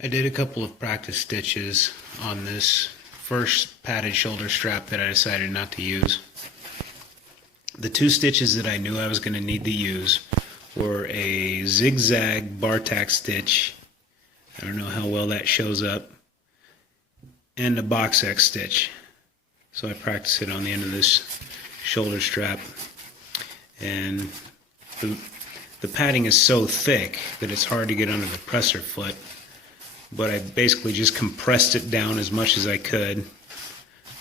I did a couple of practice stitches on this first padded shoulder strap that I decided not to use. The two stitches that I knew I was going to need to use were a zigzag bar tack stitch, I don't know how well that shows up, and a box X stitch. So I practiced it on the end of this shoulder strap, and the padding is so thick that it's hard to get under the presser foot, but I basically just compressed it down as much as I could,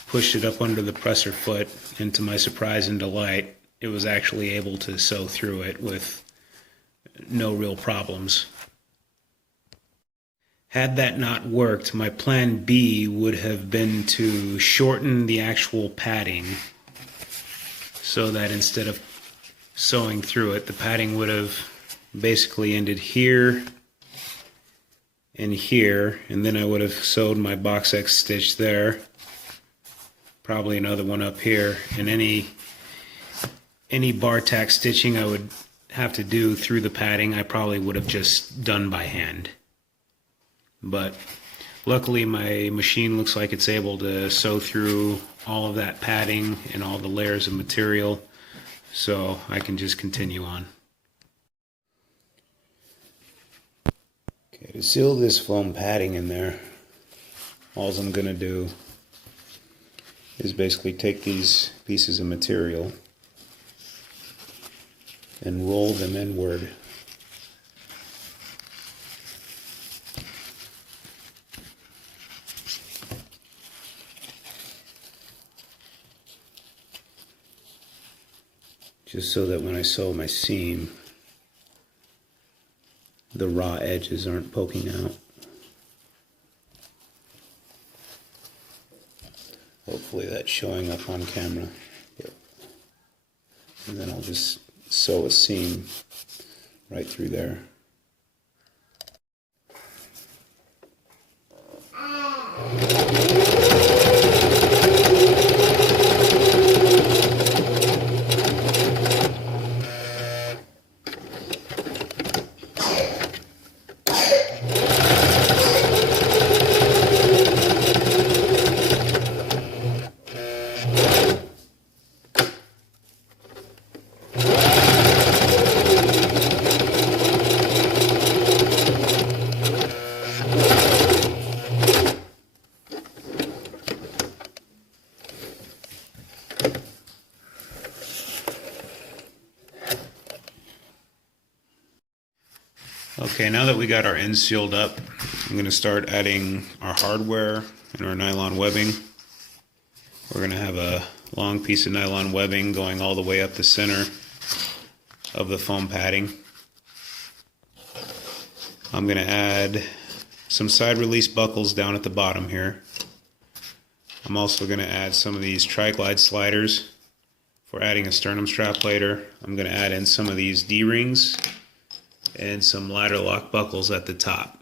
pushed it up under the presser foot, and to my surprise and delight, it was actually able to sew through it with no real problems. Had that not worked, my plan B would have been to shorten the actual padding so that instead of sewing through it, the padding would have basically ended here and here, and then I would have sewed my box X stitch there, probably another one up here, and any bar tack stitching I would have to do through the padding I probably would have just done by hand. But luckily my machine looks like it's able to sew through all of that padding and all the layers of material, so I can just continue on. Okay, to seal this foam padding in there, all I'm going to do is basically take these pieces of material and roll them inward. Just so that when I sew my seam, the raw edges aren't poking out. Hopefully that's showing up on camera. Yep. And then I'll just sew a seam right through there. Okay, now that we got our ends sealed up, I'm going to start adding our hardware and our nylon webbing. We're going to have a long piece of nylon webbing going all the way up the center of the foam padding. I'm going to add some side release buckles down at the bottom here. I'm also going to add some of these tri-glide sliders for adding a sternum strap later. I'm going to add in some of these D-rings and some ladder lock buckles at the top.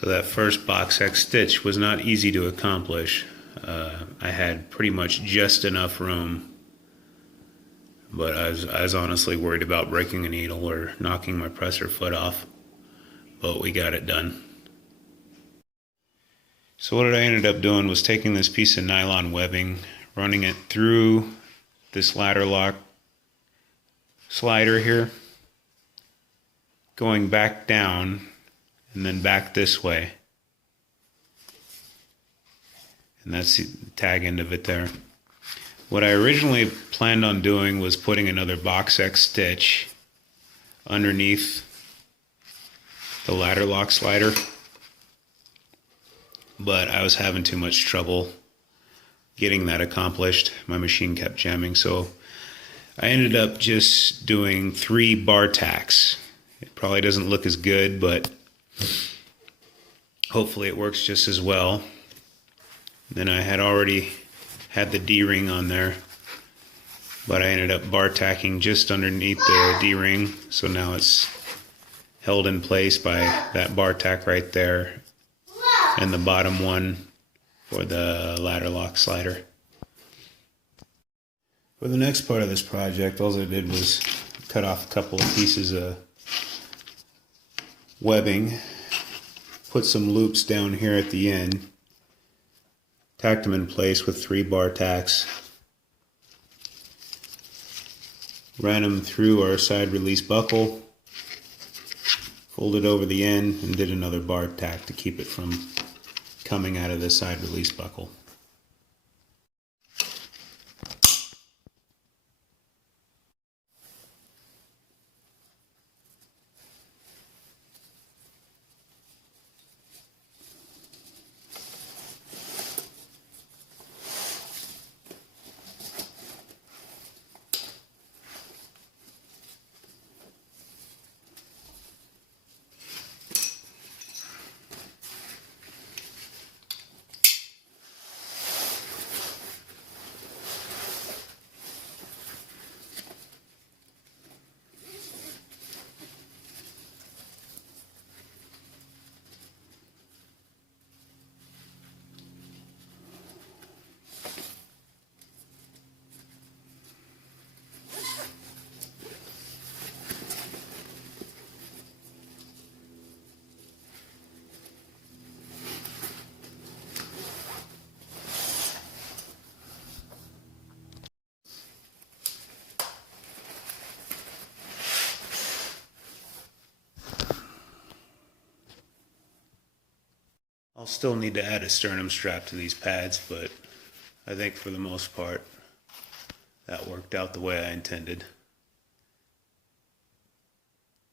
So that first box X stitch was not easy to accomplish. I had pretty much just enough room, but I was honestly worried about breaking a needle or knocking my presser foot off, but we got it done. So what I ended up doing was taking this piece of nylon webbing, running it through this ladder lock slider here, going back down and then back this way. And that's the tag end of it there. What I originally planned on doing was putting another box X stitch underneath the ladder lock slider, but I was having too much trouble getting that accomplished. My machine kept jamming, so I ended up just doing 3 bar tacks. It probably doesn't look as good, but hopefully it works just as well. Then I had already had the D-ring on there, but I ended up bar tacking just underneath the D-ring, so now it's held in place by that bar tack right there and the bottom one for the ladder lock slider. For the next part of this project, all I did was cut off a couple of pieces of webbing, put some loops down here at the end, tacked them in place with 3 bar tacks, ran them through our side release buckle, folded over the end, and did another bar tack to keep it from coming out of the side release buckle. I'll still need to add a sternum strap to these pads, but I think for the most part that worked out the way I intended.